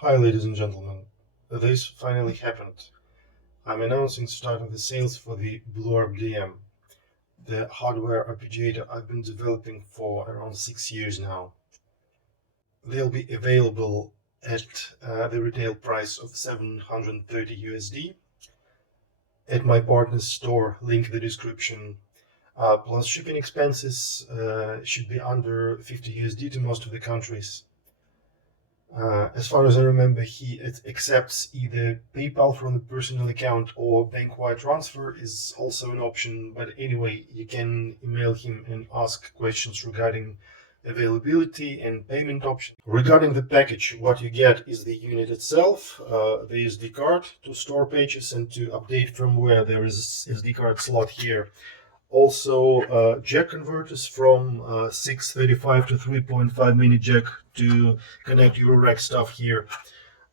Hi ladies and gentlemen, this finally happened. I'm announcing start of the sales for the Blue Orb DM, the hardware arpeggiator I've been developing for around 6 years now. They'll be available at the retail price of 730 USD at my partner's store, link in the description. Plus shipping expenses should be under 50 USD to most of the countries. As far as I remember, he accepts either PayPal from the personal account or bank wire transfer is also an option. But anyway, you can email him and ask questions regarding availability and payment option. Regarding the package, what you get is the unit itself, the SD card to store pages and to update firmware. There is SD card slot here. Also, jack converters from 635 to 3.5 mini jack to connect your rack stuff here.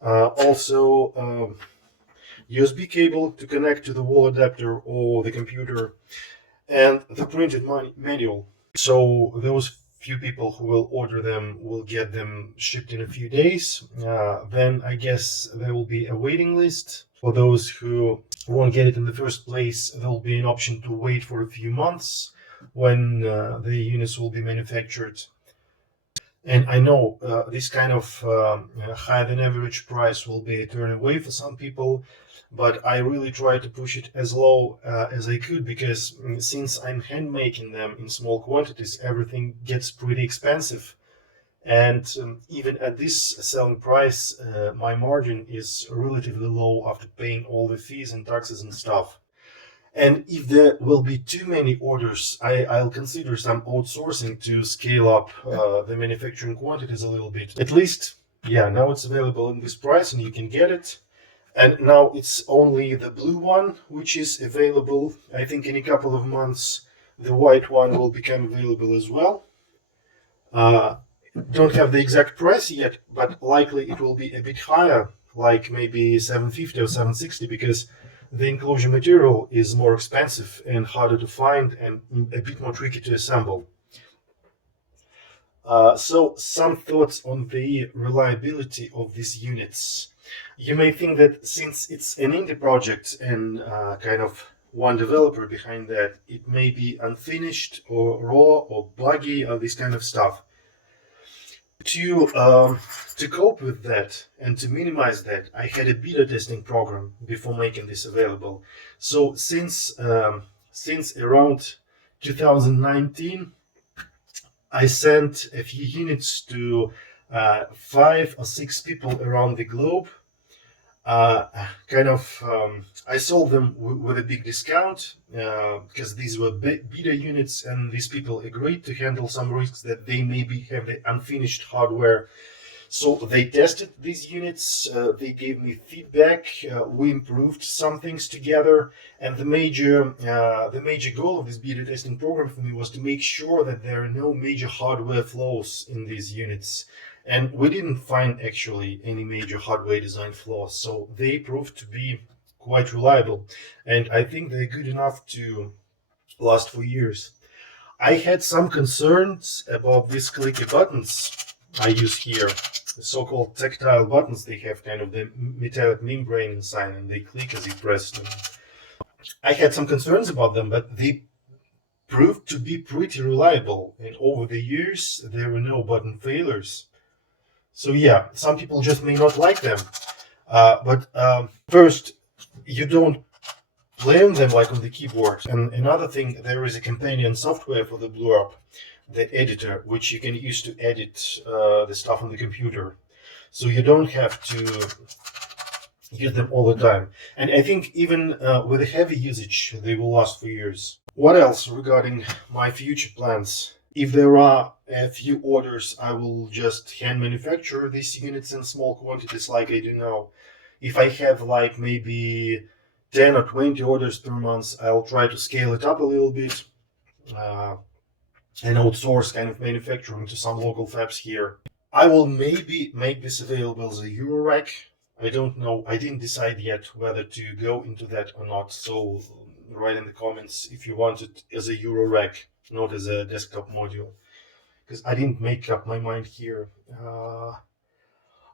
Also, USB cable to connect to the wall adapter or the computer, and the printed manual. So those few people who will order them will get them shipped in a few days. Then I guess there will be a waiting list. For those who won't get it in the first place, there will be an option to wait for a few months when the units will be manufactured. And I know this kind of higher than average price will be a turn away for some people, but I really try to push it as low as I could because since I'm hand making them in small quantities, everything gets pretty expensive. And even at this selling price, my margin is relatively low after paying all the fees and taxes and stuff. And if there will be too many orders, I'll consider some outsourcing to scale up the manufacturing quantities a little bit. At least, yeah, now it's available in this price and you can get it. And now it's only the blue one which is available. I think in a couple of months the white one will become available as well. Don't have the exact price yet, but likely it will be a bit higher, like maybe 750 or 760, because the enclosure material is more expensive and harder to find and a bit more tricky to assemble. So some thoughts on the reliability of these units. You may think that since it's an indie project and kind of one developer behind that, it may be unfinished or raw or buggy or this kind of stuff. To cope with that and to minimize that, I had a beta testing program before making this available. So since around 2019, I sent a few units to 5 or 6 people around the globe. I sold them with a big discount because these were beta units, and these people agreed to handle some risks that they maybe have the unfinished hardware. So they tested these units, they gave me feedback, we improved some things together, and the major goal of this beta testing program for me was to make sure that there are no major hardware flaws in these units. And we didn't find actually any major hardware design flaws, so they proved to be quite reliable, and I think they're good enough to last for years. I had some concerns about these clicky buttons I use here, the so-called tactile buttons. They have kind of the metallic membrane inside and they click as you press them. I had some concerns about them, but they proved to be pretty reliable, and over the years there were no button failures. So yeah, some people just may not like them. But first, you don't play on them like on the keyboard. And another thing, there is a companion software for the Blue Orb, the editor, which you can use to edit the stuff on the computer. So you don't have to use them all the time. And I think even with a heavy usage, they will last for years. What else regarding my future plans? If there are a few orders, I will just hand manufacture these units in small quantities like I do now. If I have like maybe 10 or 20 orders per month, I'll try to scale it up a little bit and outsource kind of manufacturing to some local fabs here. I will maybe make this available as a Eurorack. I don't know. I didn't decide yet whether to go into that or not. So write in the comments if you want it as a Eurorack, not as a desktop module, because I didn't make up my mind here.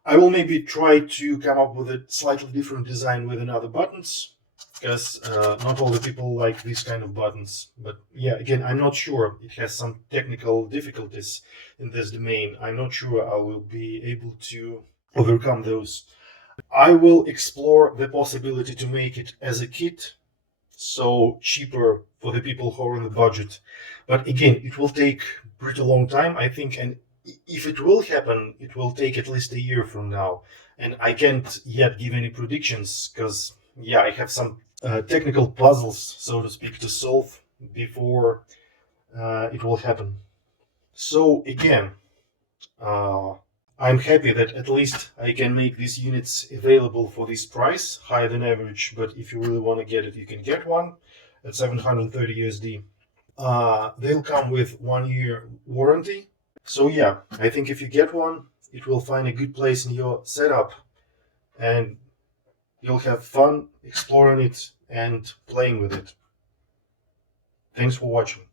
I will maybe try to come up with a slightly different design with another buttons, because not all the people like these kind of buttons. But yeah, again, I'm not sure. It has some technical difficulties in this domain. I'm not sure I will be able to overcome those. I will explore the possibility to make it as a kit, so cheaper for the people who are on the budget. But again, it will take pretty long time, I think, and if it will happen, it will take at least a year from now. And I can't yet give any predictions because, yeah, I have some technical puzzles, so to speak, to solve before it will happen. So again, uh, I'm happy that at least I can make these units available for this price, higher than average. But if you really want to get it, you can get one at 730 USD. They'll come with 1 year warranty. So yeah, I think if you get one, it will find a good place in your setup, and you'll have fun exploring it and playing with it. Thanks for watching.